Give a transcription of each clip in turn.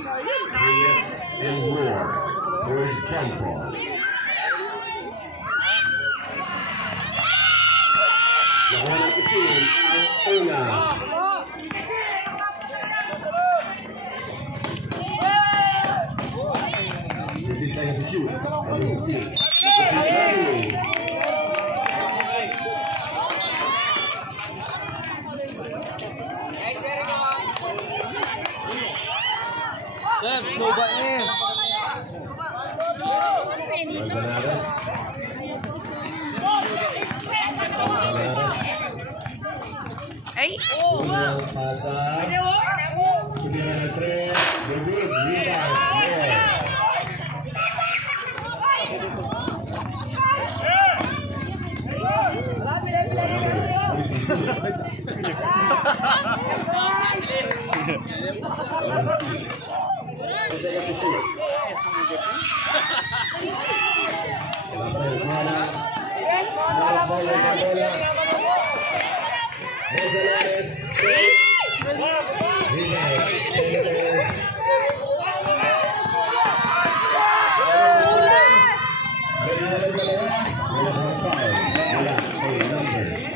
Reyes and Moore for jump ball. Nakuha ng itim ang una. 15 seconds to shoot. Ang itim. Sir, coba niya. Gonzales. Ay! Unang pasa. Subihan ng 3. Good. Rebound.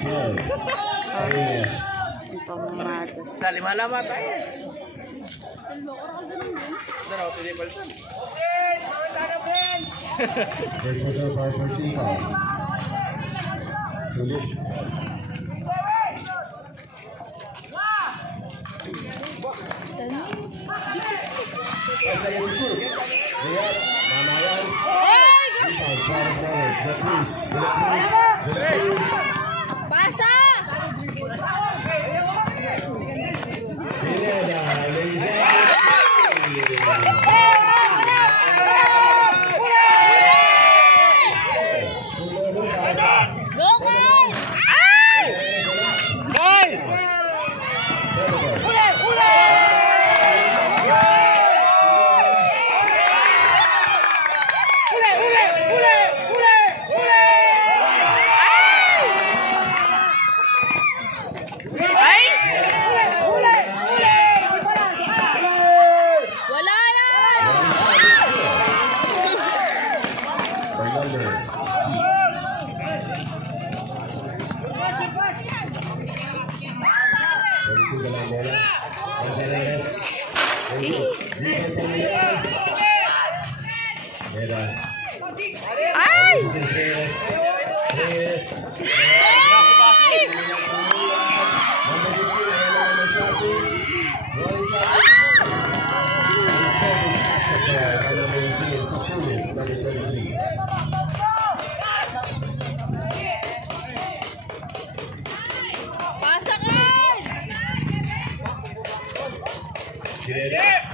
More. Dali malama tayo. Dalaw pili baltan. First person for first team foul. Sulit. Saya susul. Lihat Mamayan. Rebound Suarez Warriors. The Cruz. Pasa!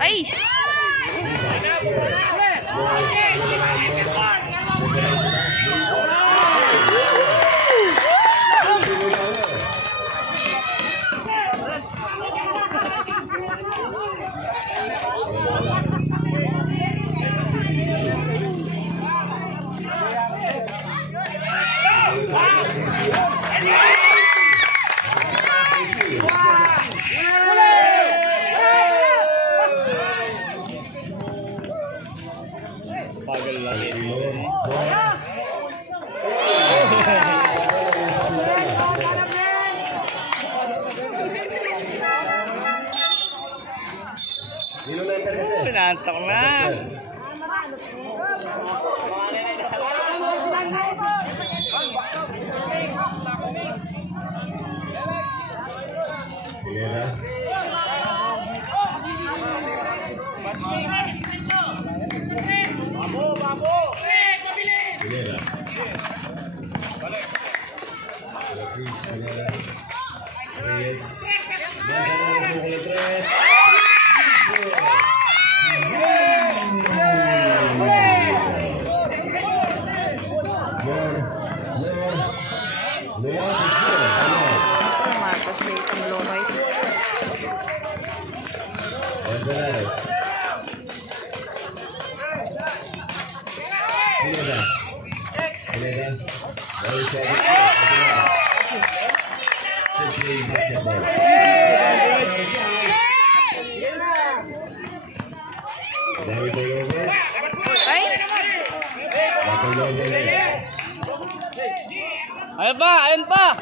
Ay! Pagal lang yun. Pinantok na. Ayun pa, ayun pa.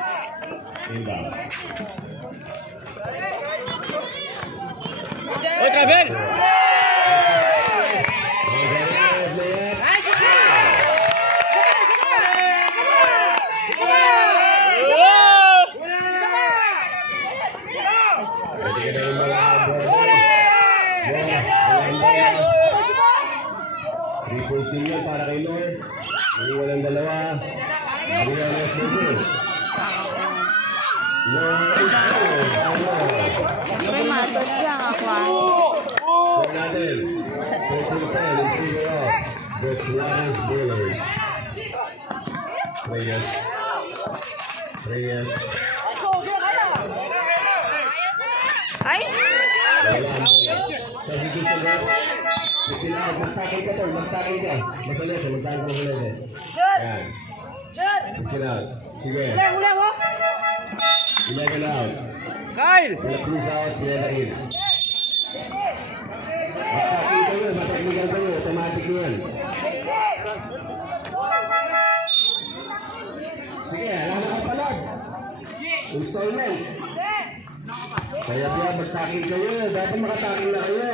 Inbound. Oy, Travel. Reporting yun para kay Lord. May walang dalawa. Mariano Sogo. Primato siya nga kwa. So natin, 13-10 in favor of the Suarez Bowlers. Reyes. Ay! Substitution rep. Magtakil ka to, magtakil ka. Masalese, magtakil ka masalese. Yan. Magtakil out. Sige. 11 out. Kyle. Kaya cruise out, pinala in. Magtakil kayo, matakligan kayo. Automatic yan. Sige, alam na kapalag. Installment. Kaya biya, magtakil kayo. Dapat makatakil na kayo.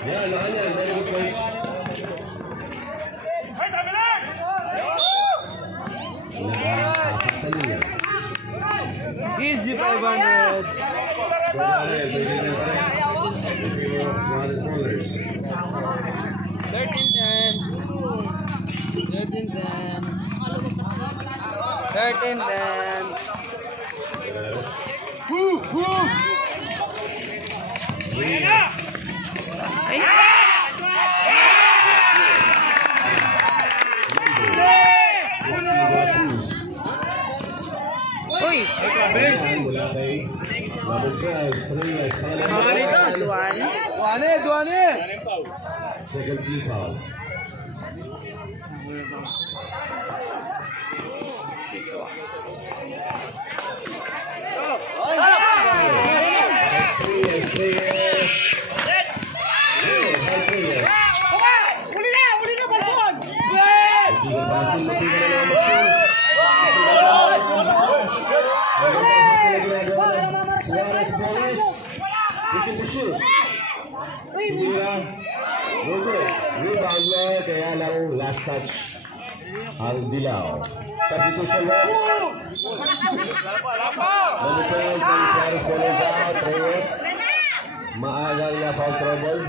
Yan, nakanyan. Very good coach. Nakakaksan niya. Easy 500. So natin, pwede na pa rin. In favor of Suarez Bowlers. 13-10. 13-10. Yes. Ay! Uy! Mula kay number 12, Reyes. Duane. Second team foul. Reyes. Suarez Bowlers looking to shoot. Tumira. No good. Rebound mo, kaya lang last touch ang Dilaw. Substitution rep. Number 12 ng Suarez Bowlers out. Reyes. Maagang na foul trouble.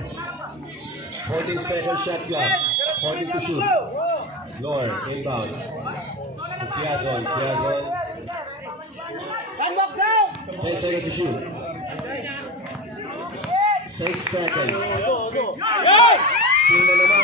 14 second shot clock. 14 to shoot. Lord, inbound. Kiazon. 10 seconds to shoot. 6 seconds. Spin na naman.